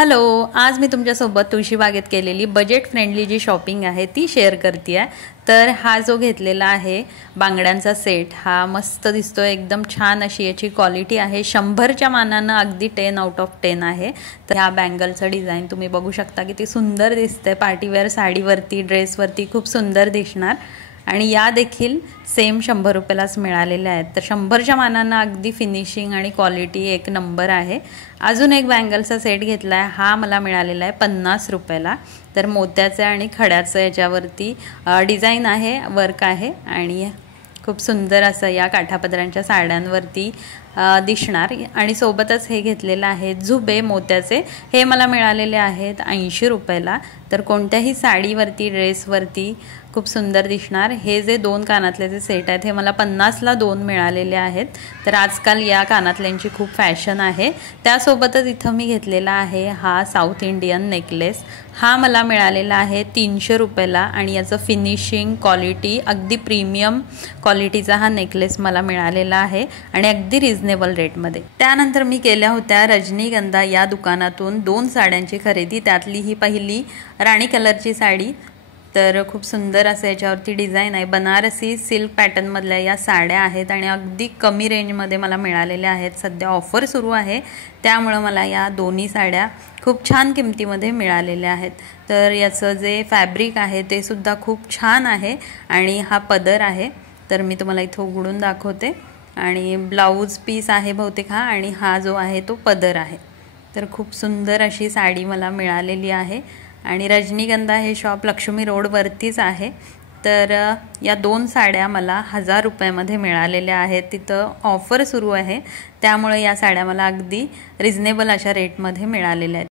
Hello, आज मी तुमच्यासोबत तुळशीबागेत केलेली बजेट फ्रेंडली जी शॉपिंग आहे ती शेअर करते आहे। तर हा जो घेतलेला आहे बांगड्यांचा सेट हा मस्त दिसतो, एकदम छान अशी याची क्वालिटी आहे। 100च्या मानानं अगदी 10 आउट ऑफ 10 आहे। तर ह्या बँगलचं डिझाइन तुम्ही बघू शकता किती सुंदर दिसतंय, पार्टीवेअर साडीवरती ड्रेसवरती खूप सुंदर दिसणार। आणि या देखील सेम 100 रुपयालाच मिळालेल्या आहेत। तर 100च्या मानानं अगदी फिनिशिंग आणि क्वालिटी एक नंबर आहे। अजून एक बँगलचा सेट घेतलाय, हा मला मिळालेला आहे 50 रुपयाला। तर मोत्याचं आणि खड्याचं याच्यावरती डिझाइन आहे, वर्क आहे आणि खूप सुंदर असं या काठापदरांच्या साड्यांवरती दिसणार। आणि सोबतच हे घेतलेलं आहे झुबे मोत्याचे, हे मला मिळालेले आहेत 80 रुपयाला। तर कोणत्याही साडीवरती ड्रेसवरती खूप सुंदर दिसणार। हे जे 2 कानातले जे सेट आहेत हे मला 50ला 2 मिळालेले आहेत। तर आजकाल या कानातल्यांची खूप फॅशन आहे। त्यासोबतच इथं मी घेतलेला आहे हा साऊथ इंडियन नेकलेस, हा मला मिळालेला आहे 300 रुपयाला आणि याचं फिनिशिंग क्वालिटी अगदी प्रीमियम क्वालिटीचा हा नेकलेस मला मिळालेला आहे आणि अगदी रिजनेबल रेटमध्ये। त्यानंतर मी केल्या होत्या रजनीगंधा या दुकानातून 2 साड्यांची खरेदी, त्यातली ही पहिली राणी कलरची साडी। तर खूप सुंदर असं याच्यावरती डिझाइन आहे, बनारसी सिल्क पॅटर्नमधल्या या साड्या आहेत आणि अगदी कमी रेंजमध्ये मला मिळालेल्या आहेत। सध्या ऑफर सुरू आहे त्यामुळे मला या दोन्ही साड्या खूप छान किमतीमध्ये मिळालेल्या आहेत। तर याचं जे फॅब्रिक आहे ते सुद्धा खूप छान आहे आणि हा पदर आहे। तर मी तुम्हाला इथं उघडून दाखवते आणि ब्लाऊज पीस आहे बहुतेक हा, आणि हा जो आहे तो पदर आहे। तर खूप सुंदर अशी साडी मला मिळालेली आहे आणि रजनीगंधा हे शॉप लक्ष्मी रोडवरतीच आहे। तर या 2 साड्या मला 1000 रुपयामध्ये मिळालेल्या आहेत। तिथं ऑफर सुरू आहे त्यामुळे या साड्या मला अगदी रिजनेबल अशा रेटमध्ये मिळालेल्या आहेत।